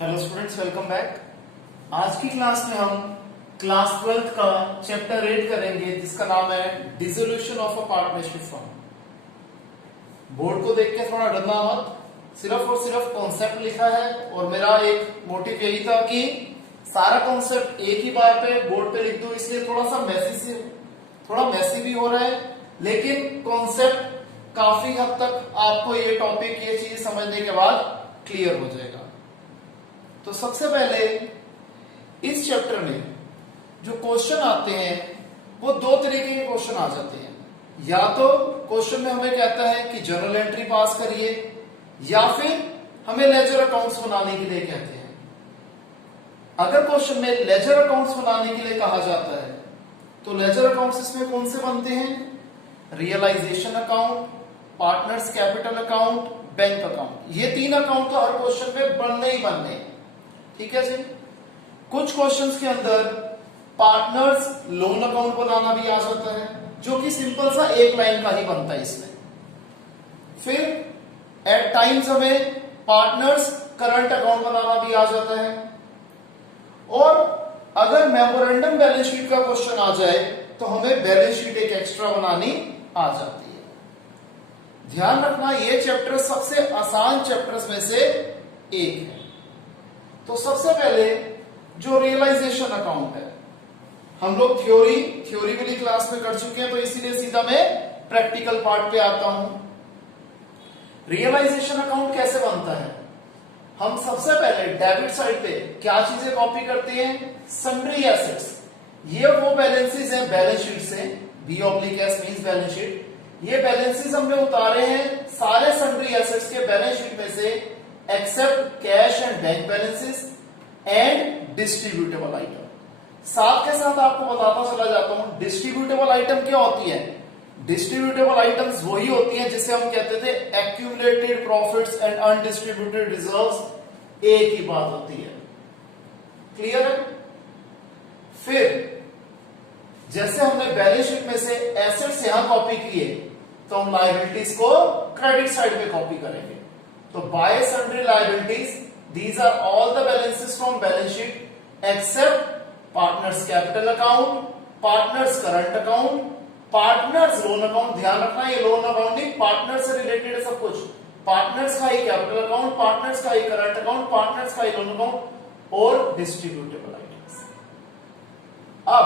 Hello students, welcome back. आज की class में हम क्लास 12th का चैप्टर 8 करेंगे जिसका नाम है dissolution of a partnership firm. Board को देख के थोड़ा डरना मत, सिर्फ और सिर्फ कॉन्सेप्ट लिखा है और मेरा एक मोटिव यही था कि सारा कॉन्सेप्ट एक ही बार पे बोर्ड पे लिख दूं, इसलिए थोड़ा मैसी भी हो रहा है, लेकिन कॉन्सेप्ट काफी हद तक आपको ये टॉपिक, ये चीज समझने के बाद क्लियर हो जाएगा। तो सबसे पहले इस चैप्टर में जो क्वेश्चन आते हैं वो दो तरीके के क्वेश्चन आ जाते हैं। या तो क्वेश्चन में हमें कहता है कि जर्नल एंट्री पास करिए, या फिर हमें लेजर अकाउंट्स बनाने के लिए कहते हैं। अगर क्वेश्चन में लेजर अकाउंट्स बनाने के लिए कहा जाता है तो लेजर अकाउंट्स इसमें कौन से बनते हैं? Realisation account, partners capital account, bank account. ये तीन अकाउंट तो हर क्वेश्चन में बनने ही बनने, ठीक है जी। कुछ क्वेश्चंस के अंदर पार्टनर्स लोन अकाउंट बनाना भी आ जाता है, जो कि सिंपल सा एक लाइन का ही बनता है इसमें। फिर एट टाइम्स हमें पार्टनर्स करंट अकाउंट बनाना भी आ जाता है। और अगर मेमोरेंडम बैलेंस शीट का क्वेश्चन आ जाए तो हमें बैलेंस शीट एक एक्स्ट्रा बनानी आ जाती है। ध्यान रखना, ये चैप्टर सबसे आसान चैप्टर्स में से एक है। तो सबसे पहले जो रियलाइजेशन अकाउंट है, हम लोग थ्योरी वाली क्लास में कर चुके हैं, तो इसीलिए सीधा मैं प्रैक्टिकल पार्ट पे आता हूं। रियलाइजेशन अकाउंट कैसे बनता है? हम सबसे पहले डेबिट साइड पे क्या चीजें कॉपी करते हैं? Sundry assets. ये वो बैलेंसेस हैं बैलेंस शीट से, B/S मींस बैलेंस शीट। ये बैलेंसेस हमने उतारे हैं सारे सन्ड्री एसेट्स के बैलेंस शीट में से, except cash and bank balances and distributable item. साथ के साथ आपको बताता चला जाता हूं, डिस्ट्रीब्यूटेबल आइटम क्या होती है? डिस्ट्रीब्यूटेबल आइटम्स वही होती हैं जिसे हम कहते थे accumulated profits and undistributed reserves. एक ही बात होती है, क्लियर है? फिर जैसे हमने बैलेंस शीट में से एसेट्स यहां कॉपी किए, तो हम लायबिलिटीज को क्रेडिट साइड पे कॉपी करेंगे। तो bye sundry liabilities, these are all the balances from balance sheet except partners capital account, partners current account, partners loan account। ध्यान रखना, ये लोन अकाउंट नहीं, पार्टनर से रिलेटेड है सब कुछ। पार्टनर्स का ही कैपिटल अकाउंट, पार्टनर्स का ही करंट अकाउंट, पार्टनर्स का ही लोन अकाउंट और डिस्ट्रीब्यूटेबल आइटम्स। अब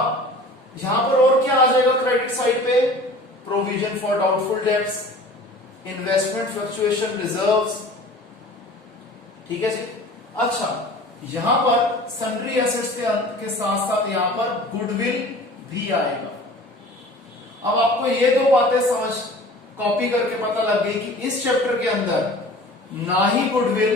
यहां पर और क्या आ जाएगा क्रेडिट साइड पे? Provision for doubtful debts, investment fluctuation reserves, ठीक है जी। अच्छा, यहां पर सन्ड्री एसेट्स के साथ साथ यहां पर गुडविल भी आएगा। अब आपको ये दो बातें समझ कॉपी करके पता लग गई कि इस चैप्टर के अंदर ना ही गुडविल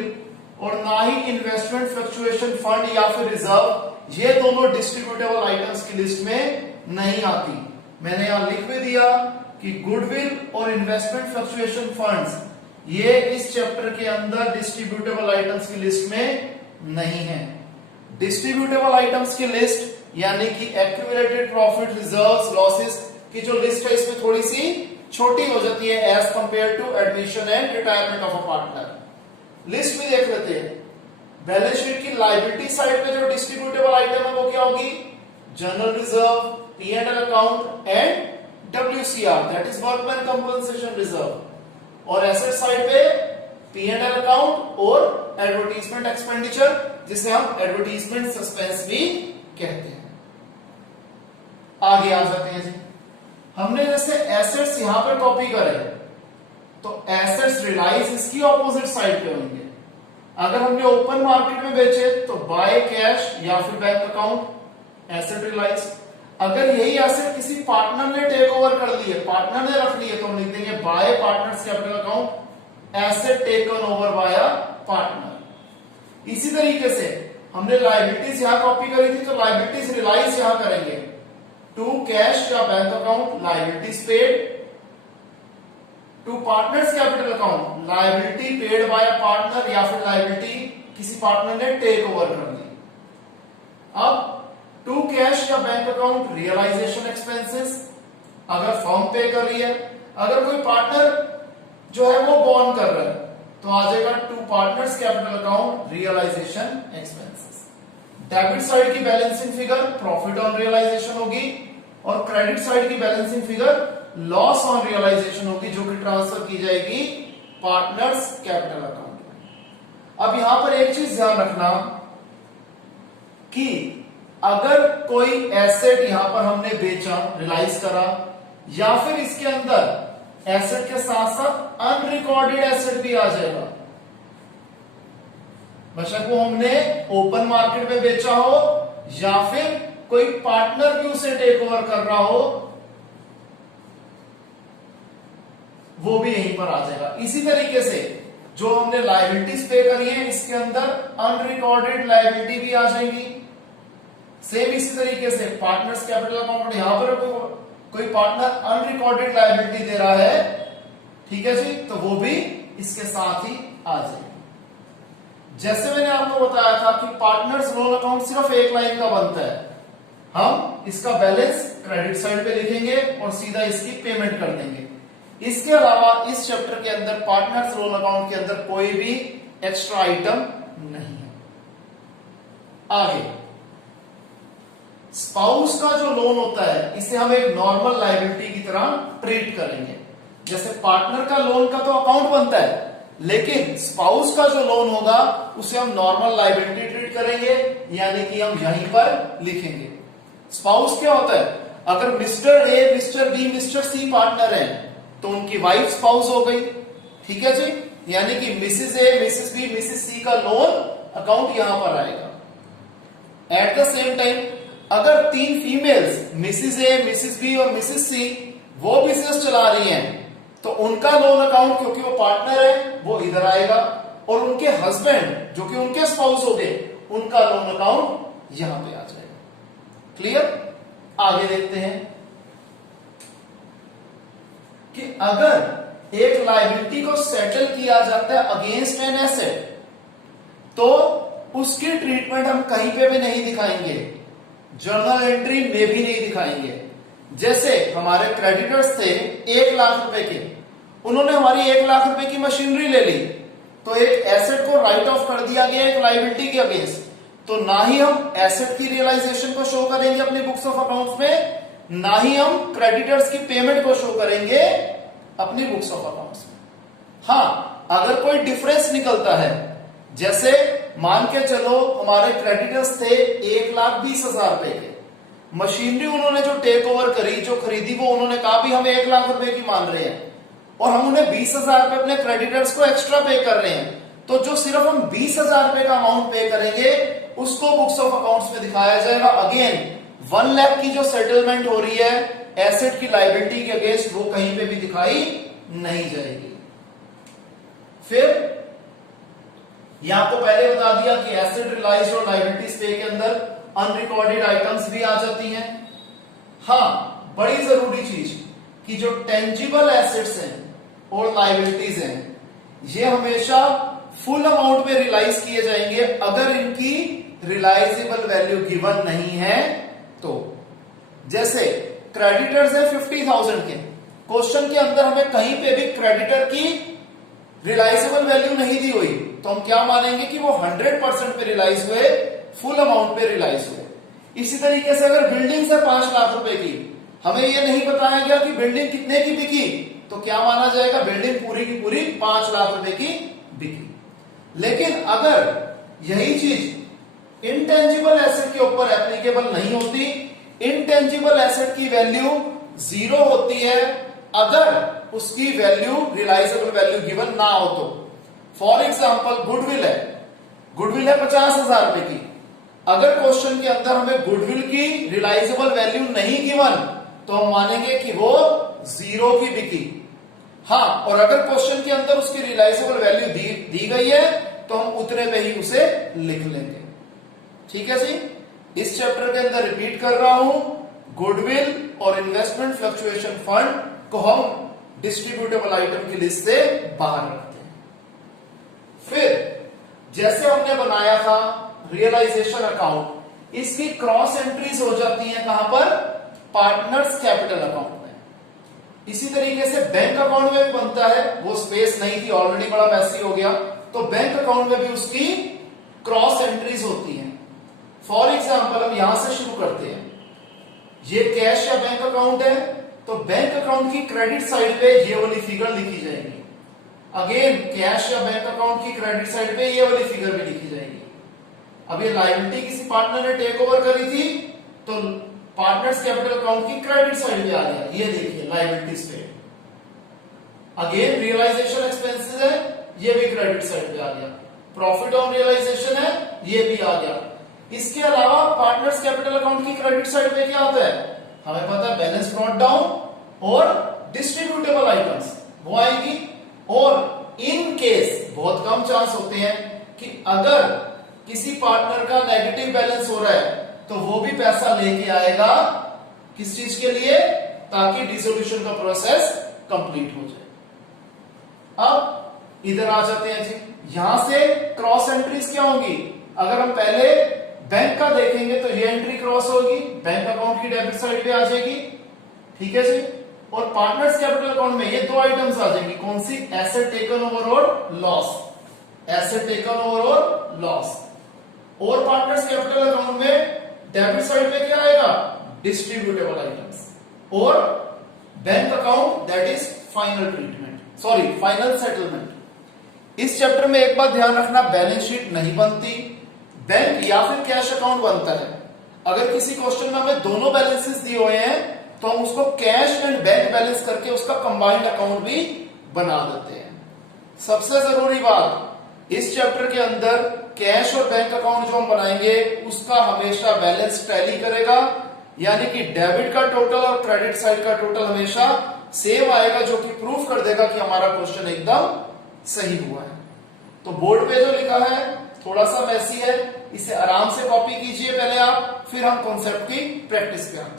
और ना ही इन्वेस्टमेंट फ्लक्चुएशन फंड या फिर रिजर्व, ये दोनों डिस्ट्रीब्यूटेबल आइटम्स की लिस्ट में नहीं आती। मैंने यहां लिख भी दिया कि गुडविल और इन्वेस्टमेंट फ्लक्चुएशन फंड्स ये इस चैप्टर के अंदर डिस्ट्रीब्यूटेबल आइटम्स की लिस्ट में नहीं है। डिस्ट्रीब्यूटेबल आइटम्स की लिस्ट यानी कि एक्यूमुलेटेड प्रॉफिट, रिजर्व्स, लॉसेस की जो लिस्ट है इसमें थोड़ी सी छोटी हो जाती है as compare to admission and retirement of a partner. List भी देख लेते हैं। बैलेंस शीट की लायबिलिटी साइड पे जो डिस्ट्रीब्यूटेबल आइटम है वो क्या होगी? General reserve, P&L account and WCR, that is workman compensation reserve. और एसेट साइड पे P&L अकाउंट और एडवर्टीजमेंट एक्सपेंडिचर, जिसे हम एडवर्टीजमेंट सस्पेंस भी कहते हैं। आगे आ जाते हैं जी। हमने जैसे एसेट्स यहां पर कॉपी करे तो एसेट्स रियलाइज इसकी ऑपोजिट साइड पे होंगे। अगर हमने ओपन मार्केट में बेचे तो बाय कैश या फिर बैंक अकाउंट एसेट रियलाइज। अगर यही एसेट किसी पार्टनर ने टेक ओवर कर ली है, पार्टनर ने रख ली है, तो हम लिख देंगे bye partners capital account asset taken over by partner. इसी तरीके से हमने लायबिलिटीज यहां कॉपी करी थी, तो लायबिलिटीज रियलाइज यहां करेंगे। टू कैश या bank account liabilities paid, to partners capital account liability paid by partner या फिर लायबिलिटी किसी पार्टनर ने टेक ओवर कर ली। अब टू कैश या बैंक अकाउंट रियलाइजेशन एक्सपेंसेस, अगर फर्म पे कर रही है। अगर कोई पार्टनर जो है वो बॉन्ड कर रहा है तो आ जाएगा two partners capital account realisation expenses. Debit side की balancing figure profit on realisation होगी और क्रेडिट साइड की balancing figure loss on realisation होगी, जो कि ट्रांसफर की जाएगी पार्टनर्स कैपिटल अकाउंट में। अब यहां पर एक चीज ध्यान रखना कि अगर कोई एसेट यहां पर हमने बेचा, रियलाइज करा, या फिर इसके अंदर एसेट के साथ साथ अनरिकॉर्डेड एसेट भी आ जाएगा, बेशक वो हमने ओपन मार्केट में बेचा हो या फिर कोई पार्टनर भी उसे टेक ओवर कर रहा हो, वो भी यहीं पर आ जाएगा। इसी तरीके से जो हमने लायबिलिटीज पे करी है, इसके अंदर अनरिकॉर्डेड लायबिलिटी भी आ जाएंगी। सेम इसी तरीके से पार्टनर्स कैपिटल अकाउंट, यहां पर कोई पार्टनर अनरिकॉर्डेड लायबिलिटी दे रहा है, ठीक है जी, तो वो भी इसके साथ ही आ जाएगी। जैसे मैंने आपको बताया था कि पार्टनर्स लोन अकाउंट सिर्फ एक लाइन का बनता है, हम इसका बैलेंस क्रेडिट साइड पे लिखेंगे और सीधा इसकी पेमेंट कर देंगे। इसके अलावा इस चैप्टर के अंदर पार्टनर्स लोन अकाउंट के अंदर कोई भी एक्स्ट्रा आइटम नहीं है। आगे स्पाउस का जो लोन होता है, इसे हम एक नॉर्मल लायबिलिटी की तरह ट्रीट करेंगे। जैसे पार्टनर का लोन का तो अकाउंट बनता है, लेकिन स्पाउस का जो लोन होगा उसे हम नॉर्मल लायबिलिटी ट्रीट करेंगे, यानी कि हम यहीं पर लिखेंगे। स्पाउस क्या होता है? अगर mister A, mister B, mister C partner है तो उनकी वाइफ स्पाउस हो गई, ठीक है जी, यानी कि Mrs A, Mrs B, Mrs सी का लोन अकाउंट यहां पर आएगा। एट द सेम टाइम अगर तीन females Mrs A, Mrs B और मिसेस सी वो बिजनेस चला रही हैं, तो उनका लोन अकाउंट, क्योंकि वो पार्टनर है, वो इधर आएगा, और उनके हस्बैंड जो कि उनके स्पाउस हो गए, उनका लोन अकाउंट यहां पे आ जाएगा। क्लियर? आगे देखते हैं कि अगर एक लायबिलिटी को सेटल किया जाता है अगेंस्ट एन एसेट, तो उसकी ट्रीटमेंट हम कहीं पे भी नहीं दिखाएंगे, जर्नल एंट्री में भी नहीं दिखाएंगे। जैसे हमारे क्रेडिटर्स थे 1 लाख रुपए के, उन्होंने हमारी 1 लाख रुपए की मशीनरी ले ली, तो एक एसेट को राइट ऑफ कर दिया गया एक लायबिलिटी के अगेंस्ट, तो ना ही हम एसेट की रियलाइजेशन को शो करेंगे अपनी बुक्स ऑफ अकाउंट्स में, ना ही हम क्रेडिटर्स की पेमेंट को शो करेंगे अपनी बुक्स ऑफ अकाउंट्स में। हाँ, अगर कोई डिफरेंस निकलता है, जैसे मान के चलो हमारे क्रेडिटर्स थे 1,20,000 रुपए के, मशीनरी उन्होंने जो टेक ओवर करी, जो खरीदी, वो उन्होंने कहा भी हमें 1 लाख रुपए की मान रहे हैं, और हम उन्हें 20,000 रुपए अपने क्रेडिटर्स को एक्स्ट्रा पे कर रहे हैं, तो जो सिर्फ हम 20,000 रुपए का अमाउंट पे करेंगे उसको बुक्स ऑफ अकाउंट्स में दिखाया जाएगा। अगेन 1 लाख की जो सेटलमेंट हो रही है एसेट की लायबिलिटी के अगेंस्ट, वो कहीं पे भी दिखाई नहीं जाएगी। फिर ये आपको पहले बता दिया कि एसेट रियलाइज्ड और लायबिलिटीज पे के अंदर अनरिकॉर्डेड आइटम्स भी आ जाती हैं। हाँ, बड़ी जरूरी चीज कि जो टेंजिबल एसेट्स हैं और लायबिलिटीज हैं, ये हमेशा फुल अमाउंट में रियलाइज किए जाएंगे अगर इनकी रियलाइजेबल वैल्यू गिवन नहीं है तो। जैसे क्रेडिटर्स है 50,000 के, क्वेश्चन के अंदर हमें कहीं पे भी क्रेडिटर की रियलाइजेबल वैल्यू नहीं दी हुई, तो हम क्या मानेंगे कि वो 100% पे रियलाइज हुए, फुल अमाउंट पे रियलाइज हुए। इसी तरीके से अगर बिल्डिंग है 5 लाख रुपए की, हमें ये नहीं बताया गया कि बिल्डिंग कितने की बिकी, तो क्या माना जाएगा? बिल्डिंग पूरी की पूरी 5 लाख रुपए की बिकी। लेकिन अगर यही चीज इंटेंजिबल एसेट के ऊपर एप्लीकेबल नहीं होती, इंटेंजिबल एसेट की वैल्यू 0 होती है अगर उसकी वैल्यू रियलाइजेबल वैल्यू गिवन ना हो तो। फॉर एग्जाम्पल गुडविल है, गुडविल है 50,000 रुपए की, अगर क्वेश्चन के अंदर हमें गुडविल की रियलाइजेबल वैल्यू नहीं गिवन तो हम मानेंगे कि वो 0 की बिकी। हाँ, और अगर क्वेश्चन के अंदर उसकी रियलाइजेबल वैल्यू दी गई है तो हम उतने पे ही उसे लिख लेंगे। ठीक है जी, इस चैप्टर के अंदर रिपीट कर रहा हूं, गुडविल और इन्वेस्टमेंट फ्लक्चुएशन फंड को हम डिस्ट्रीब्यूटेबल आइटम की लिस्ट से बाहर रखते हैं। फिर जैसे हमने बनाया था रियलाइजेशन अकाउंट, इसकी क्रॉस एंट्रीज हो जाती हैं कहां पर? पार्टनर्स कैपिटल अकाउंट में। इसी तरीके से बैंक अकाउंट में भी बनता है, वो स्पेस नहीं थी, ऑलरेडी बड़ा मैसी हो गया, तो बैंक अकाउंट में भी उसकी क्रॉस एंट्रीज होती हैं। फॉर एग्जांपल हम यहां से शुरू करते हैं, ये कैश या बैंक अकाउंट है, तो बैंक अकाउंट की क्रेडिट साइड पे ये वाली फिगर लिखी जाएगी। अगेन कैश या बैंक अकाउंट की क्रेडिट साइड पे ये वाली फिगर भी लिखी जाएगी। अब ये लायबिलिटी किसी पार्टनर ने टेक ओवर करी थी, तो पार्टनर्स कैपिटल अकाउंट की क्रेडिट साइड पे आ गया, ये देखिए लायबिलिटीज पे। अगेन रियलाइजेशन एक्सपेंसेस है, ये भी क्रेडिट साइड पे आ गया। प्रॉफिट ऑन रियलाइजेशन है, ये भी आ गया। इसके अलावा पार्टनर्स कैपिटल अकाउंट की क्रेडिट साइड पे क्या आता है, हमें पता है बैलेंस ब्रॉट डाउन और डिस्ट्रीब्यूटेबल आइटम्स वो आएगी। और इन केस बहुत कम चांस होते हैं कि अगर किसी पार्टनर का नेगेटिव बैलेंस हो रहा है तो वो भी पैसा लेके आएगा किस चीज के लिए, ताकि डिसोल्यूशन का प्रोसेस कंप्लीट हो जाए। अब इधर आ जाते हैं जी, यहां से क्रॉस एंट्रीज क्या होंगी, अगर हम पहले बैंक का देखेंगे तो ये एंट्री क्रॉस होगी, बैंक अकाउंट की डेबिट साइड पे आ जाएगी, ठीक है जी। और पार्टनर्स कैपिटल अकाउंट में ये दो आइटम्स आ जाएंगी, कौन सी, एसेट टेकन ओवर और लॉस, एसेट टेकन ओवर और लॉस। और पार्टनर्स कैपिटल अकाउंट में डेबिट साइड पे क्या आएगा, डिस्ट्रीब्यूटेबल आइटम्स। और bank account that is final treatment, sorry final settlement. इस चैप्टर में एक बात ध्यान रखना, बैलेंस शीट नहीं बनती, बैंक या फिर कैश अकाउंट बनता है। अगर किसी क्वेश्चन में हमें दोनों बैलेंसेस दिए हुए हैं तो हम उसको कैश एंड बैंक बैलेंस करके उसका कंबाइंड अकाउंट भी बना देते हैं। सबसे जरूरी बात, इस चैप्टर के अंदर कैश और बैंक अकाउंट जो हम बनाएंगे उसका हमेशा बैलेंस टैली करेगा, यानी कि डेबिट का टोटल और क्रेडिट साइड का टोटल हमेशा सेम आएगा, जो कि प्रूफ कर देगा कि हमारा क्वेश्चन एकदम सही हुआ है। तो बोर्ड पे जो लिखा है थोड़ा सा मैसी है, इसे आराम से कॉपी कीजिए पहले आप, फिर हम कॉन्सेप्ट की प्रैक्टिस पे आते हैं।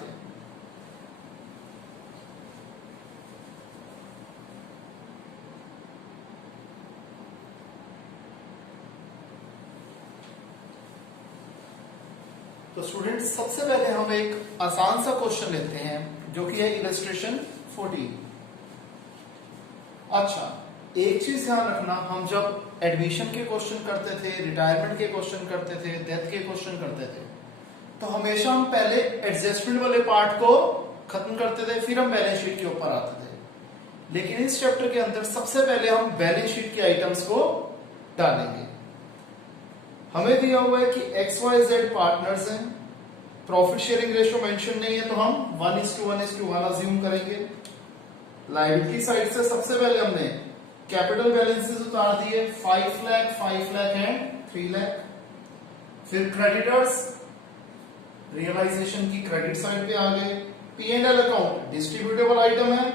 तो स्टूडेंट्स सबसे पहले हम एक आसान सा क्वेश्चन लेते हैं जो कि है इलस्ट्रेशन 14। अच्छा, एक चीज ध्यान रखना, हम जब एडमिशन के क्वेश्चन करते थे, रिटायरमेंट के क्वेश्चन करते थे, डेथ के क्वेश्चन करते थे, तो हमेशा हम पहले एडजस्टमेंट वाले पार्ट को खत्म करते थे, फिर हम बैलेंस शीट के ऊपर आते थे। लेकिन इस चैप्टर के अंदर सबसे पहले हम बैलेंस शीट के आइटम्स को डालेंगे। हमें दिया हुआ है कि XYZ पार्टनर्स हैं, प्रॉफिट शेयरिंग रेशियो मेंशन नहीं है तो हम 1:1:1 अज्यूम करेंगे। लायबिलिटी साइड से सबसे पहले हमने कैपिटल बैलेंसेस उतार दिए, 5 लाख, 5 लाख एंड 3 लाख। फिर क्रेडिटर्स, रियलाइजेशन की क्रेडिट साइड पे आ गए। P&L अकाउंट डिस्ट्रीब्यूटेबल आइटम है,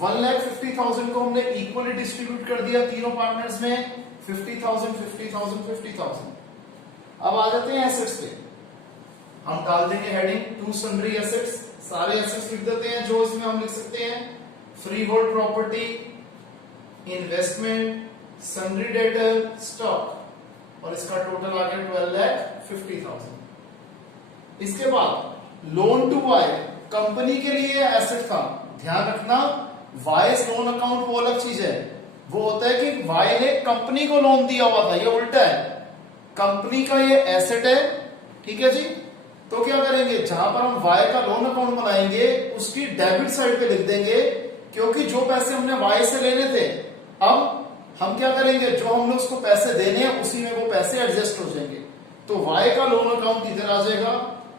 1,50,000 को हमने इक्वली डिस्ट्रीब्यूट कर दिया तीनों पार्टनर्स में, 50,000, 50,000, 50,000। अब आ जाते हैं एसेट्स पे, हम डाल देंगे हेडिंग टू सन्ड्री एसेट्स, सारे एसेट्स लिख देते हैं जो इसमें हम लिख सकते हैं, free hold property, investment, sundry debtor, stock, और इसका टोटल आ गया 12,50,000। इसके बाद लोन टू वाई, कंपनी के लिए एसेट था, ध्यान रखना वाइस लोन अकाउंट वो अलग चीज है, वो होता है कि वाई ने कंपनी को लोन दिया हुआ था, ये उल्टा है, कंपनी का ये एसेट है, ठीक है जी। तो क्या करेंगे, जहां पर हम वाई का लोन अकाउंट बनाएंगे उसकी डेबिट साइड पे लिख देंगे, क्योंकि जो पैसे हमने वाई से लेने थे अब हम क्या करेंगे, जो हमने उसको पैसे देने हैं उसी में वो पैसे एडजस्ट हो जाएंगे। तो वाई का लोन अकाउंट इधर आ जाएगा,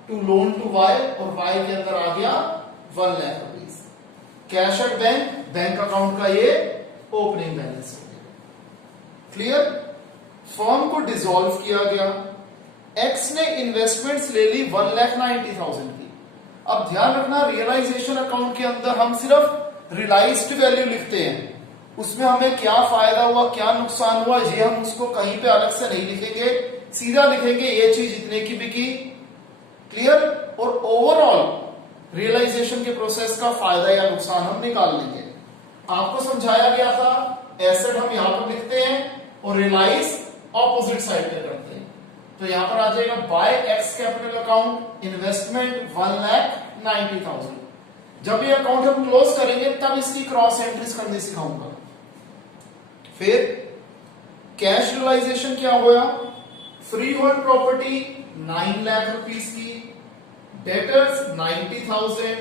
टू लोन टू वाई, और वाई के अंदर आ गया 1 lakh rupees. Cash at bank, bank account का ये ओपनिंग बैलेंस हो गया। क्लियर। फर्म को डिसॉल्व किया गया, एक्स ने इन्वेस्टमेंट्स ले ली 1,90,000 की। अब ध्यान रखना रियलाइजेशन अकाउंट के अंदर हम सिर्फ रियलाइज्ड वैल्यू लिखते हैं, उसमें हमें क्या फायदा हुआ क्या नुकसान हुआ ये हम उसको कहीं पे अलग से नहीं लिखेंगे, सीधा लिखेंगे ये चीज इतने की बिकी। क्लियर। और ओवरऑल रियलाइजेशन के प्रोसेस का फायदा या नुकसान हम निकाल लेंगे। आपको समझाया गया था एसेट हम यहां पर लिखते हैं और रियलाइज ऑपोजिट साइड पे करते हैं, तो यहां पर आ जाएगा by X capital account investment 1,90,000। जब ये अकाउंट हम क्लोज करेंगे तब इसकी क्रॉस एंट्रीज करनी सिखाऊंगा। फिर कैश रियलाइजेशन क्या हुआ, free hold property 9 lakh rupees की, डेटर्स 90,000,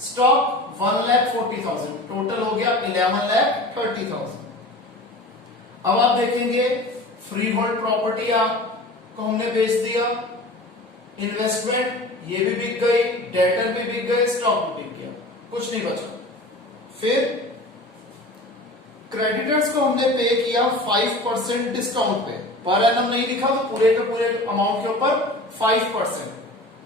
स्टॉक 1,40,000, टोटल हो गया 11,30,000। अब आप देखेंगे फ्री होल्ड प्रॉपर्टी को हमने बेच दिया, इन्वेस्टमेंट ये भी बिक गई, डेटर भी बिक गए, स्टॉक भी बिक गया, कुछ नहीं बचा। फिर क्रेडिटर्स को हमने पे किया 5% डिस्काउंट पे, पर एनम नहीं लिखा तो पूरे के पूरे अमाउंट के ऊपर 5%,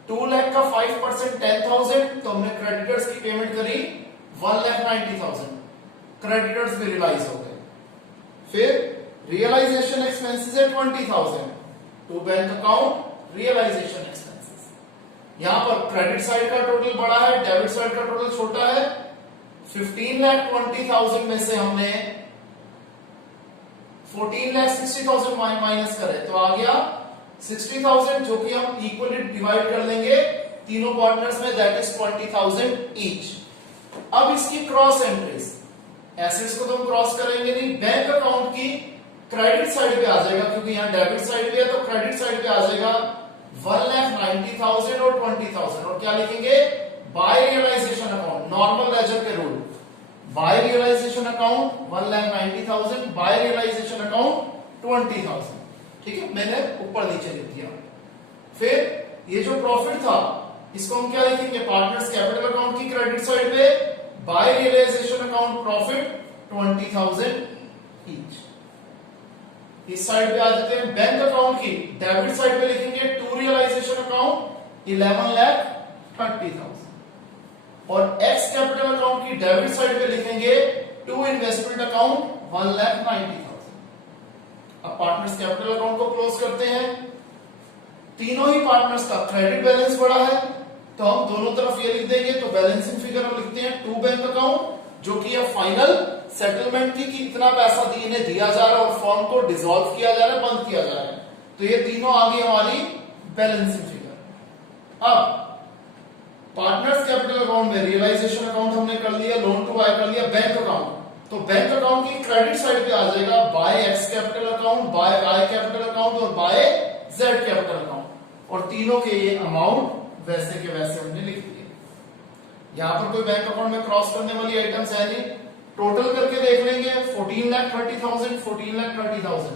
2 लाख का 5% 10,000, तो हमने क्रेडिटर्स की पेमेंट करी 1,90,000, क्रेडिटर्स भी रियलाइज हो गए। फिर रियलाइजेशन एक्सपेंसेस है 20,000 to bank account realisation expenses. यहां पर क्रेडिट साइड का टोटल बड़ा है, डेबिट साइड का टोटल छोटा है। 15,20,000 में से हमने 14,60,000 माइनस करे तो आ गया 60,000, जो कि हम इक्वली डिवाइड कर लेंगे तीनों पार्टनर्स में, दैट इज 20,000 ईच। अब इसकी क्रॉस एंट्रीज, एसेट्स को तो हम क्रॉस करेंगे नहीं, बैंक अकाउंट की क्रेडिट साइड पे आ जाएगा, क्योंकि यहां डेबिट साइड पे है तो क्रेडिट साइड पे आ जाएगा 1,90,000 और 20,000, और क्या लिखेंगे, by realisation account, normal ledger के rule, by realisation account 1,90,000, by realisation account 20,000। ठीक है, मैंने ऊपर नीचे लिख दिया। फिर ये जो प्रॉफिट था इसको हम क्या लिखेंगे, पार्टनर्स कैपिटल अकाउंट की क्रेडिट साइड पे, by realisation account profit 20,000 each. इस साइड पे आ जाते हैं बैंक अकाउंट की डेबिट साइड पे लिखेंगे टू रियलाइजेशन अकाउंट 11,30,000, और एक्स कैपिटल अकाउंट की डेबिट साइड पे लिखेंगे टू इन्वेस्टमेंट अकाउंट 1,90,000। अब पार्टनर्स कैपिटल अकाउंट को क्लोज करते हैं। तीनों ही पार्टनर्स का क्रेडिट बैलेंस बड़ा है तो हम दोनों तरफ ये लिख देंगे, तो बैलेंसिंग फिगर हम लिखते हैं टू बैंक अकाउंट, जो कि यह फाइनल सेटलमेंट थी कि इतना पैसा इन्हें दिया जा रहा है और फर्म को डिसॉल्व किया जा रहा है, बंद किया जा रहा है, तो ये तीनों आ गई हमारी बैलेंसिंग फिगर। अब पार्टनर्स कैपिटल अकाउंट में रियलाइजेशन अकाउंट हमने कर लिया, लोन टू बाय कर लिया, बैंक अकाउंट, तो बैंक अकाउंट की क्रेडिट साइड पे आ जाएगा by X capital account, by Y capital account और बाय जेड कैपिटल अकाउंट, और तीनों के ये अमाउंट वैसे के वैसे हमने लिख दिए। यहां पर कोई बैंक अकाउंट में क्रॉस करने वाली आइटम्स है नहीं, टोटल करके देख लेंगे 14,30,000, 14,30,000,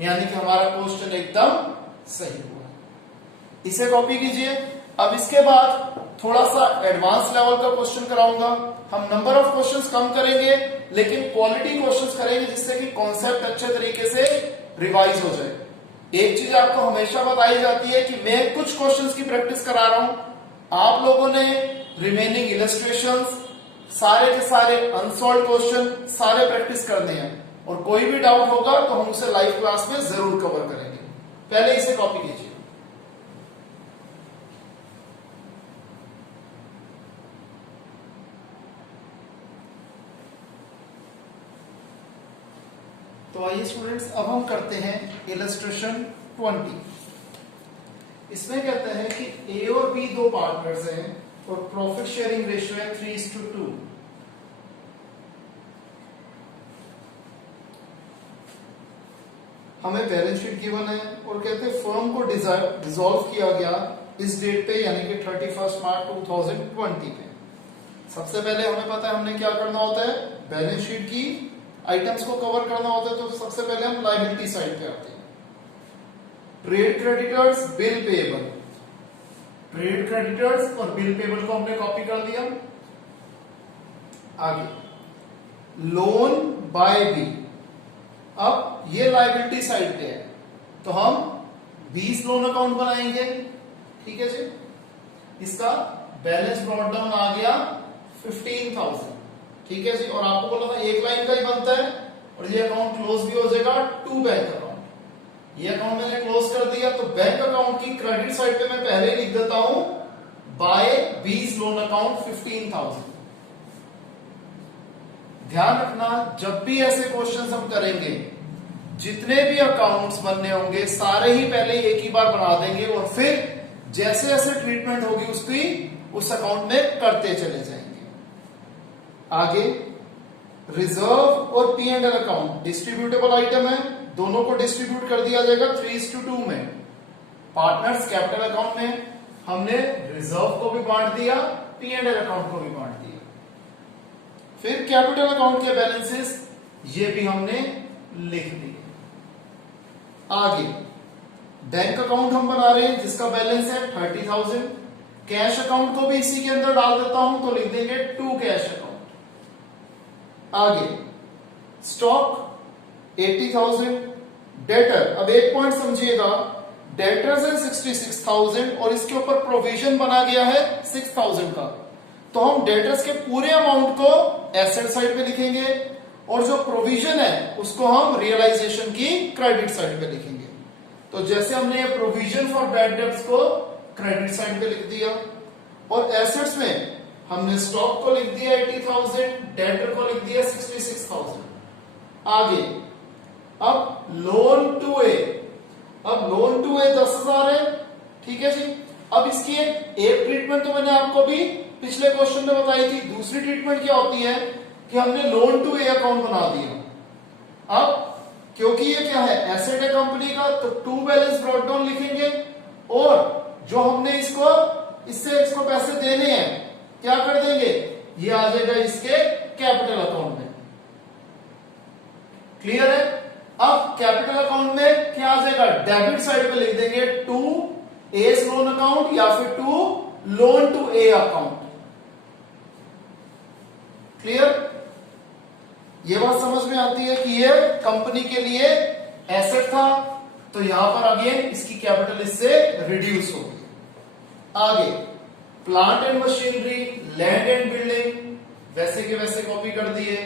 यानी कि हमारा क्वेश्चन एकदम सही हुआ। इसे कॉपी कीजिए। अब इसके बाद थोड़ा सा एडवांस लेवल का क्वेश्चन कराऊंगा। हम नंबर ऑफ क्वेश्चंस कम करेंगे लेकिन क्वालिटी क्वेश्चंस करेंगे, जिससे कि कॉन्सेप्ट अच्छे तरीके से रिवाइज हो जाए। एक चीज आपको हमेशा बताई जाती है कि मैं कुछ क्वेश्चंस की प्रैक्टिस करा रहा हूं, आप लोगों ने रिमेनिंग इलस्ट्रेशंस, सारे के सारे अनसॉल्व क्वेश्चन सारे प्रैक्टिस करने हैं, और कोई भी डाउट होगा तो हम उसे लाइव क्लास में जरूर कवर करेंगे। पहले इसे कॉपी कीजिए। तो आइए स्टूडेंट्स, अब हम करते हैं इलस्ट्रेशन 20। इसमें कहते हैं कि ए और बी दो पार्टनर्स हैं और प्रॉफिट शेयरिंग रेशियो है 3:2। हमें बैलेंस शीट गिवन है और कहते हैं फर्म को डिसॉल्व किया गया इस डेट पे, यानी कि 31 मार्च 2020 पे। सबसे पहले हमें पता है हमने क्या करना होता है, बैलेंस शीट की आइटम्स को कवर करना होता है, तो सबसे पहले हम लायबिलिटी साइड पे आते हैं। Trade creditors, bill payable, trade creditors और बिल पेएबल को हमने कॉपी कर दिया। आगे लोन बाय बी, अब ये लायबिलिटी साइड पे है तो हम 20 लोन अकाउंट बनाएंगे। ठीक है जी, इसका बैलेंस ब्रॉट डाउन आ गया 15,000। ठीक है जी, और आपको बोला था एक लाइन का ही बनता है, और ये अकाउंट क्लोज भी हो जाएगा टू बैंक अकाउंट। ये अकाउंट मैंने क्लोज कर दिया, तो बैंक अकाउंट की क्रेडिट साइड पे मैं पहले ही लिख देता हूं बाय 20 लोन अकाउंट 15,000। ध्यान रखना, जब भी ऐसे क्वेश्चंस हम करेंगे, जितने भी अकाउंट्स बनने होंगे सारे ही पहले एक ही बार बना देंगे, और फिर जैसे जैसे ट्रीटमेंट होगी उसकी उस अकाउंट में करते चले जाएंगे। आगे रिजर्व और P and L account distributable item है, दोनों को डिस्ट्रीब्यूट कर दिया जाएगा 3:2 में। पार्टनर्स कैपिटल अकाउंट में हमने रिजर्व को भी बांट दिया, पी एंड एल अकाउंट को भी बांट दिया। फिर कैपिटल अकाउंट के बैलेंसेस ये भी हमने लिख दिए। आगे बैंक अकाउंट हम बना रहे हैं जिसका बैलेंस है 30,000। कैश अकाउंट को भी इसी के अंदर डाल देता हूं तो लिख देंगे टू कैश अकाउंट। आगे स्टॉक 80,000। डेटर, अब एक पॉइंट समझिएगा, डेटर्स है 66,000 और इसके ऊपर प्रोविजन बना गया है 6,000 का, तो हम डेटर्स के पूरे अमाउंट को एसेट साइड पे लिखेंगे और जो प्रोविजन है उसको हम रियलाइजेशन की क्रेडिट साइड पे लिखेंगे। तो जैसे हमने ये प्रोविजन फॉर बैड डेट्स को क्रेडिट साइड पे लिख दिया और एसेट्स में हमने स्टॉक को लिख दिया 80,000, डेटर को लिख दिया 66,000। आगे अब लोन टू ए, अब लोन टू ए 10,000 है, ठीक है जी। अब इसकी एक ट्रीटमेंट तो मैंने आपको भी पिछले क्वेश्चन में बताई थी। दूसरी ट्रीटमेंट क्या होती है कि हमने लोन टू ए अकाउंट बना दिया। अब क्योंकि ये क्या है, एसेट है कंपनी का, तो टू बैलेंस ब्रॉट डाउन लिखेंगे और जो हमने इसको पैसे देने हैं क्या कर देंगे, ये आ जाएगा इसके कैपिटल अकाउंट में। क्लियर है। अब कैपिटल अकाउंट में क्या आ जाएगा, डेबिट साइड पे लिख देंगे टू एस लोन अकाउंट या फिर to loan to A account. Clear. ये बात समझ में आती है कि ये कंपनी के लिए एसेट था, तो यहां पर अगेन इसकी कैपिटल इससे रिड्यूस होगी। आगे plant and machinery, land and building वैसे के वैसे कॉपी कर दिए।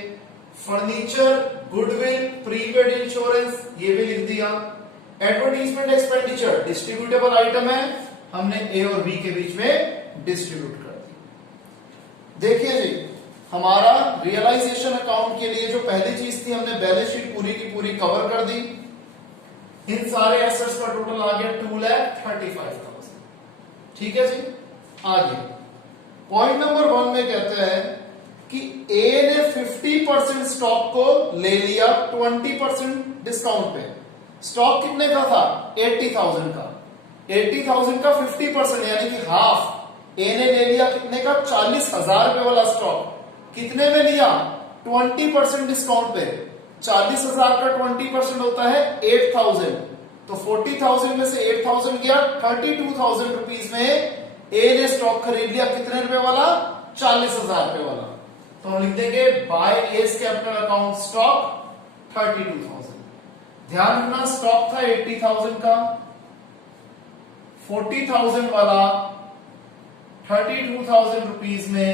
फर्नीचर, गुडविल, प्रीपेड इंश्योरेंस ये भी लिख दिया। एडवर्टीजमेंट एक्सपेंडिचर डिस्ट्रीब्यूटेबल आइटम है, हमने ए और बी के बीच में डिस्ट्रीब्यूट कर दी। देखिए जी, हमारा रियलाइजेशन अकाउंट के लिए जो पहली चीज थी, हमने बैलेंस शीट पूरी की पूरी कवर कर दी। इन सारे एसेट्स का टोटल आ गया 2,35,000। ठीक है जी। आगे पॉइंट नंबर 1 में कहते हैं कि ए ने 50% स्टॉक को ले लिया 20% डिस्काउंट पे। स्टॉक कितने का था, 80,000 का। 80,000 का 50% यानी कि हाफ ए ने ले लिया कितने का, 40,000 रुपए वाला स्टॉक। कितने में लिया, 20% डिस्काउंट पे। 40,000 का 20% होता है 8,000, तो 40,000 में से 8,000 गया, 32,000 रुपीज में ए ने स्टॉक खरीद लिया। कितने रुपए वाला, 40,000 रुपए वाला। तो हम लिख देंगे by S capital account stock 32,000। ध्यान रखना स्टॉक था 80,000 का, 40,000 वाला 32,000 रुपीज में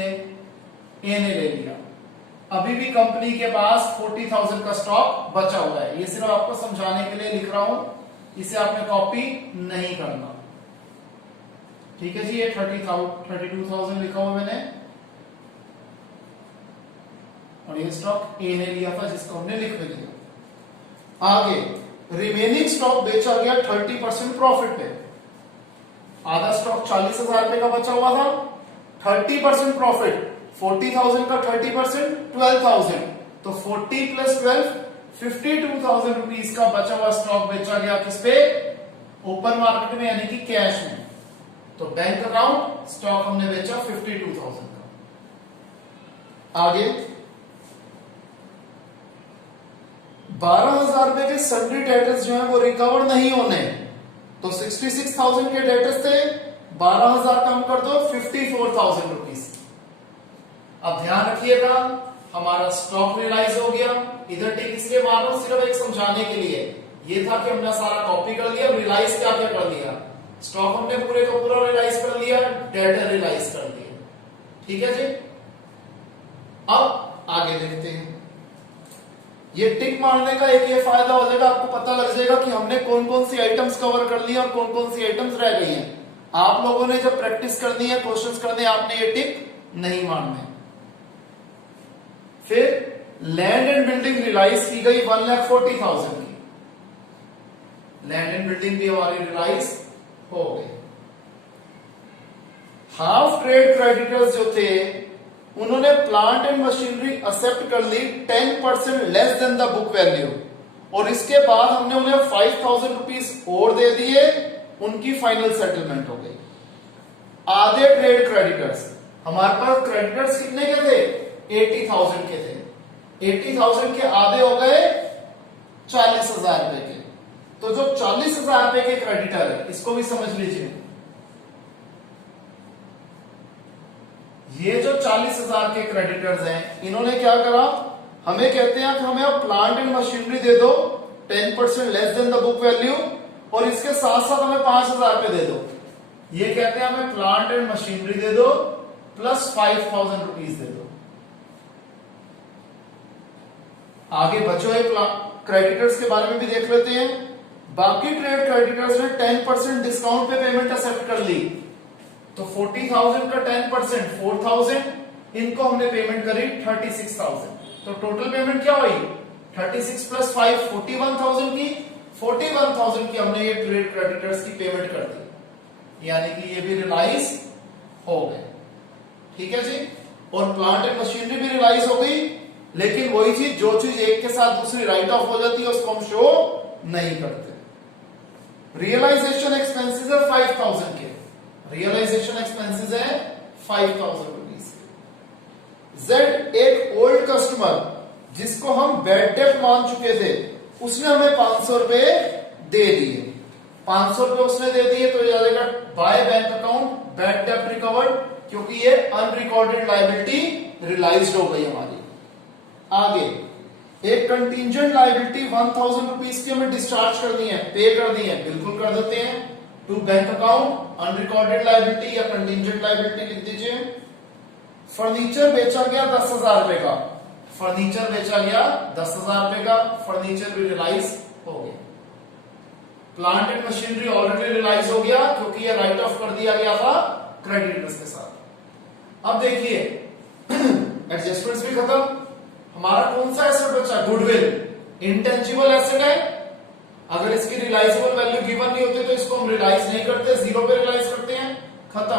ए ने ले लिया। अभी भी कंपनी के पास 40,000 का स्टॉक बचा हुआ है। ये सिर्फ आपको समझाने के लिए लिख रहा हूं, इसे आपने कॉपी नहीं करना। ठीक है जी। ये 32,000 लिखा हुआ मैंने और ये स्टॉक ए ने लिया था जिसको हमने लिख दिया। आगे रिमेनिंग स्टॉक बेचा गया 30% प्रॉफिट पे। आधा स्टॉक 40,000 रुपए का बचा हुआ था, 30% प्रॉफिट, 40,000 का 30% 12,000, तो 40 प्लस 12 52,000 रुपीज का बचा हुआ स्टॉक बेचा गया किस पे, ओपन मार्केट में यानी कि कैश में। तो बैंक अकाउंट स्टॉक हमने बेचा 52,000 का। आगे 12,000 रुपए के सन्ड्री डेटर्स जो है वो रिकवर नहीं होने, तो 66,000 के डेटर्स थे, 12,000 कम कर दो 54,000 रुपीज। अब ध्यान रखिएगा हमारा स्टॉक रियलाइज हो गया। इधर टिक इसलिए मार रहा हूं सिर्फ एक समझाने के लिए, ये था कि हमने सारा कॉपी कर लिया, रियलाइज क्या क्या कर लिया, स्टॉक हमने पूरे का पूरा रियलाइज कर लिया, डेटर रियलाइज कर दिया। ठीक है जी। अब आगे देखते हैं। ये टिक मारने का एक ये फायदा हो जाएगा, आपको पता लग जाएगा कि हमने कौन कौन सी आइटम्स कवर कर ली और कौन कौन सी आइटम्स रह गई हैं। आप लोगों ने जब प्रैक्टिस करनी है, क्वेश्चंस करने, आपने ये टिक नहीं मारने। फिर लैंड एंड बिल्डिंग रियलाइज की गई 1,40,000 की, लैंड एंड बिल्डिंग भी हमारी रियलाइज हो गई। हाफ ट्रेड क्रेडिटर्स जो थे उन्होंने प्लांट एंड मशीनरी एक्सेप्ट कर ली 10% less than the book value, और इसके बाद हमने उन्हें 5000 रुपीज और दे दिए, उनकी फाइनल सेटलमेंट हो गई। आधे ट्रेड क्रेडिटर्स, हमारे पास क्रेडिटर्स कितने के थे? 80,000 के थे। 80,000 के आधे हो गए 40,000 रुपए के। तो जो 40,000 रुपए के क्रेडिटर है, इसको भी समझ लीजिए। ये जो 40,000 के क्रेडिटर्स हैं, इन्होंने क्या करा, हमें कहते हैं कि हमें अब प्लांट एंड मशीनरी दे दो 10% less than the book value, और इसके साथ साथ हमें 5,000 रुपए दे दो। ये कहते हैं हमें प्लांट एंड मशीनरी दे दो प्लस 5,000 रुपीज दे दो। आगे बचे हुए क्रेडिटर्स के बारे में भी देख लेते हैं। बाकी ट्रेड क्रेडिटर्स ने 10% डिस्काउंट पे पेमेंट एक्सेप्ट कर ली, तो 40,000 का 10% 4,000, इनको हमने पेमेंट करी 36,000। तो टोटल पेमेंट क्या हुई? 36 प्लस 5 41,000 की। 41,000 की हमने ये ट्रेड क्रेडिटर्स की पेमेंट कर दी, यानी कि ये भी रियलाइज हो गए। ठीक है जी। और प्लांट एंड मशीनरी भी रियलाइज हो गई, लेकिन वही चीज, जो चीज एक के साथ दूसरी राइट ऑफ हो जाती है उसको हम शो नहीं करते। रियलाइजेशन एक्सपेंसेस है 5,000 के, रियलाइजेशन एक्सपेंसेस है 5,000 रुपीज के। जेड एक ओल्ड कस्टमर जिसको हम बैड डेट मान चुके थे, उसने हमें 500 रुपए दे दिए। 500 रुपए उसने दे दिए, तो ये आ जाएगा by bank account bad debt recovered, क्योंकि ये अनरिकॉर्डेड लायबिलिटी रियलाइज्ड हो गई हमारी। आगे एक कंटीजेंट लायबिलिटी 1,000 रुपीज की हमें डिस्चार्ज करनी है, पे करनी है, बिल्कुल कर देते हैं। To bank account unrecorded liability या कंटीजेंट लायबिलिटी लिख दीजिए। फर्नीचर बेचा गया 10,000 रुपए का, फर्नीचर बेचा गया 10,000 रुपए का, फर्नीचर भी रियलाइज हो गया। Plant and machinery already realise हो गया, क्योंकि ये राइट ऑफ कर दिया गया था क्रेडिटर्स के साथ। अब देखिए एडजस्टमेंट्स भी खत्म, हमारा कौन सा एसेट बचा? गुडविल। इंटेंजिबल एसेट है, अगर इसकी रियलाइजेबल वैल्यू गिवन नहीं होती तो इसको हम रियलाइज नहीं करते, जीरो पे रियलाइज करते हैं, खत्म।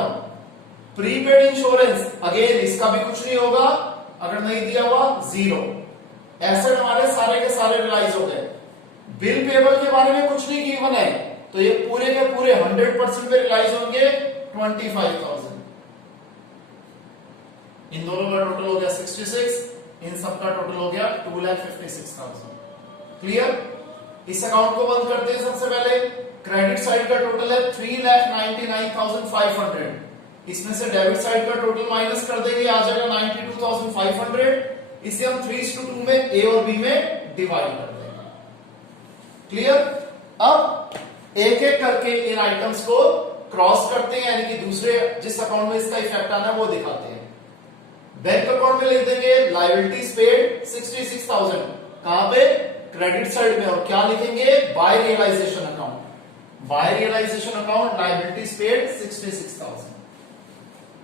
प्रीपेड इंश्योरेंस, अगेन इसका भी कुछ नहीं होगा, अगर नहीं दिया हुआ जीरो। एसेट हमारे सारे के सारे रियलाइज हो गए। बिल पेबल के बारे में कुछ नहीं गिवन है, तो ये पूरे के पूरे 100% पे रियलाइज होंगे 25,000। इन दोनों का टोटल हो गया 66, इन सबका टोटल हो गया 2,56,000। क्लियर? इस अकाउंट को बंद करते हैं। सबसे पहले क्रेडिट साइड का टोटल है 3,99,500, इसमें से डेबिट साइड का टोटल माइनस कर देंगे, आ जाएगा 92,500। इसे हम 3:2 में ए और बी में डिवाइड कर देंगे। क्लियर? अब एक एक करके इन आइटम्स को क्रॉस करते हैं, यानी कि दूसरे जिस अकाउंट में इसका इफेक्ट आना है वो दिखाते हैं। बैंक अकाउंट में लिख देंगे लायबिलिटीज पेड 66,000, कहां पे? क्रेडिट साइड में। और क्या लिखेंगे? By realisation account, by realisation account liabilities paid 66,000।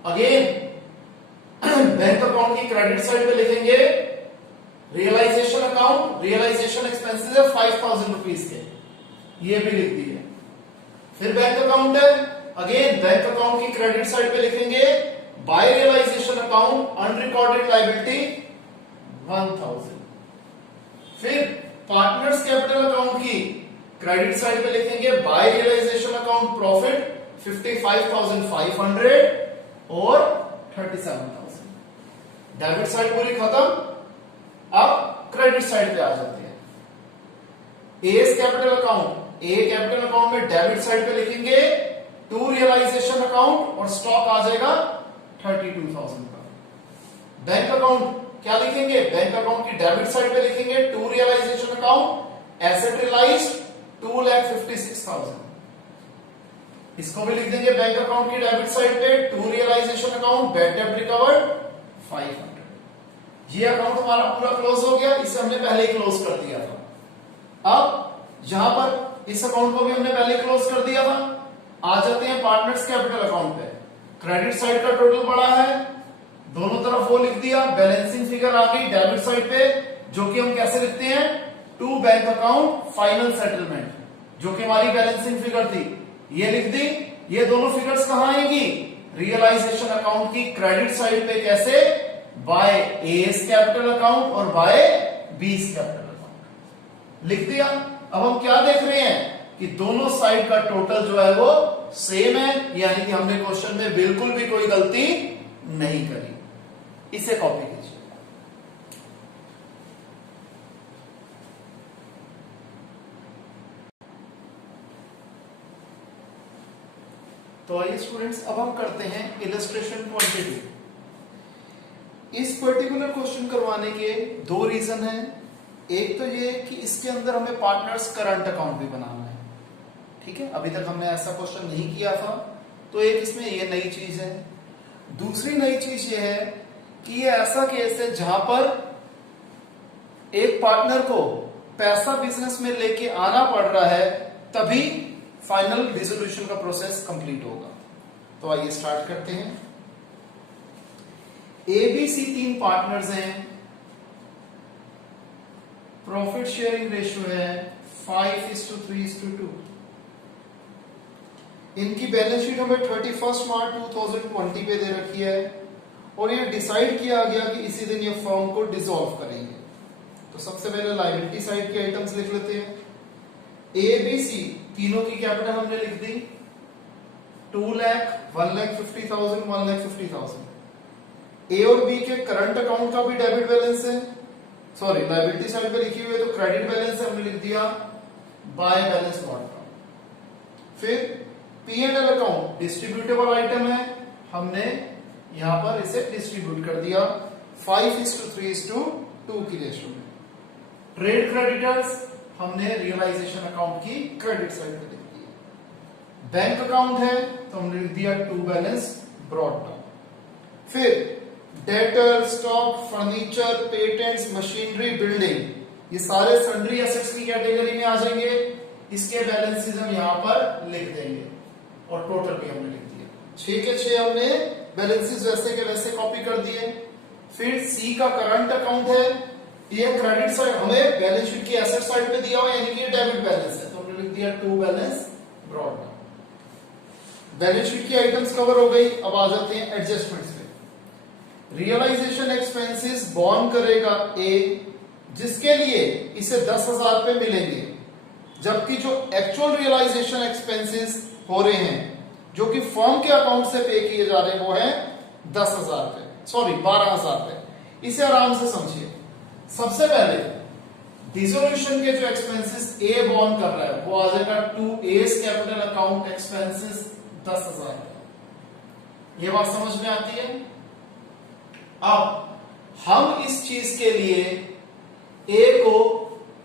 Again bank account की क्रेडिट साइड पे लिखेंगे रियलाइजेशन अकाउंट, रियलाइजेशन एक्सपेंसेस है 5,000 रुपीज के, ये भी लिख दिए। फिर बैंक अकाउंट है, अगेन बैंक अकाउंट की क्रेडिट साइड पे लिखेंगे by realisation account unrecorded liability 1,000। फिर पार्टनर्स कैपिटल अकाउंट की क्रेडिट साइड पे लिखेंगे बाय रियलाइजेशन अकाउंट प्रॉफिट 55,500 और 37,000। डेबिट साइड पूरी खत्म। अब क्रेडिट साइड पे आ जाते हैं। S capital account, A capital account में डेबिट साइड पे लिखेंगे टू रियलाइजेशन अकाउंट और स्टॉक आ जाएगा 32,000 का। बैंक अकाउंट क्या लिखेंगे? बैंक अकाउंट की डेबिट साइड पे लिखेंगे to realisation account asset realised 2,56,000। इसको भी लिख देंगे बैंक अकाउंट की डेबिट साइड पे to realisation account bad debt recovered 500। ये अकाउंट हमारा पूरा क्लोज हो गया, इसे हमने पहले ही क्लोज कर दिया था। अब यहां पर इस अकाउंट को भी हमने पहले क्लोज कर दिया था। आ जाते हैं पार्टनर्स कैपिटल अकाउंट पे। क्रेडिट साइड का टोटल बड़ा है, दोनों तरफ वो लिख दिया, बैलेंसिंग फिगर आ गई डेबिट साइड पे, जो कि हम कैसे लिखते हैं? To bank account final settlement, जो कि हमारी बैलेंसिंग फिगर थी, ये लिख दी। ये दोनों फिगर्स कहां आएंगी? रियलाइजेशन अकाउंट की क्रेडिट साइड पे कैसे? बाय एस कैपिटल अकाउंट और बाय बीस कैपिटल अकाउंट। लिख दिया। अब हम क्या देख रहे हैं कि दोनों साइड का टोटल जो है वो सेम है, यानी कि हमने क्वेश्चन में बिल्कुल भी कोई गलती नहीं करी। इसे कॉपी कीजिए। तो आइए स्टूडेंट्स, अब हम करते हैं इलस्ट्रेशन 22। इस पर्टिकुलर क्वेश्चन करवाने के दो रीजन हैं। एक तो ये कि इसके अंदर हमें पार्टनर्स करंट अकाउंट भी बनाना है, ठीक है, अभी तक हमने ऐसा क्वेश्चन नहीं किया था, तो एक इसमें ये नई चीज है। दूसरी नई चीज ये है कि ये ऐसा केस है जहां पर एक पार्टनर को पैसा बिजनेस में लेके आना पड़ रहा है, तभी फाइनल डिसोल्यूशन का प्रोसेस कंप्लीट होगा। तो आइए स्टार्ट करते हैं। एबीसी तीन पार्टनर्स हैं, प्रॉफिट शेयरिंग रेशियो है 5:3:2। इनकी बैलेंस शीट हमें 31 मार्च 2020 पे दे रखी है और ये डिसाइड किया गया कि इसी दिन ये फर्म को डिसॉल्व करेंगे। तो सबसे पहले लायबिलिटी साइड के आइटम्स लिख लेते हैं। एबीसी तीनों की कैपिटल हमने लिख दी 2 लाख, 1,50,000, 1,50,000। ए और बी के करंट अकाउंट का भी डेबिट बैलेंस है, सॉरी लायबिलिटी साइड पे लिखी हुई है तो क्रेडिट बैलेंस है, हमने लिख दिया बाय बैलेंस नॉट का। फिर P and L account distributable item है, हमने यहां पर इसे डिस्ट्रीब्यूट कर दिया 5:3:2 की रेशियो में। ट्रेड क्रेडिटर्स हमने रियलाइजेशन अकाउंट की क्रेडिट साइड पे लिख दिया। बैंक अकाउंट है तो हमने लिख दिया टू बैलेंस ब्रॉट डाउन। फिर debtor, stock, furniture, patents, machinery, building, ये सारे सन्ड्री एसेट्स की कैटेगरी में आ जाएंगे। इसके बैलेंसेस हम यहां पर लिख देंगे और टोटल भी हमने लिख दिया। 6 के 6 हमने बैलेंसेस वैसे के वैसे कॉपी कर दिए। फिर सी का करंट अकाउंट है, ये क्रेडिट साइड हमें बैलेंस शीट की एसेट साइड पे दिया हुआ, यानी कि डेबिट बैलेंस है, तो हमने लिख दिया to balance brought down. Balance sheet की आइटम्स कवर हो गई। अब आ जाते हैं एडजस्टमेंट्स पे। रियलाइजेशन एक्सपेंसेस बॉर्न करेगा ए, जिसके लिए इसे 10,000 रुपए मिलेंगे, जबकि जो एक्चुअल रियलाइजेशन एक्सपेंसेस हो रहे हैं जो कि फर्म के अकाउंट से पे किए जा रहे हैं वो है 10,000 रुपए, सॉरी 12,000 रुपए। इसे आराम से समझिए। सबसे पहले डिसोल्यूशन के जो एक्सपेंसेस ए बॉर्न कर रहा है वो आ जाएगा to S capital account expenses 10,000। ये बात समझ में आती है। अब हम इस चीज के लिए ए को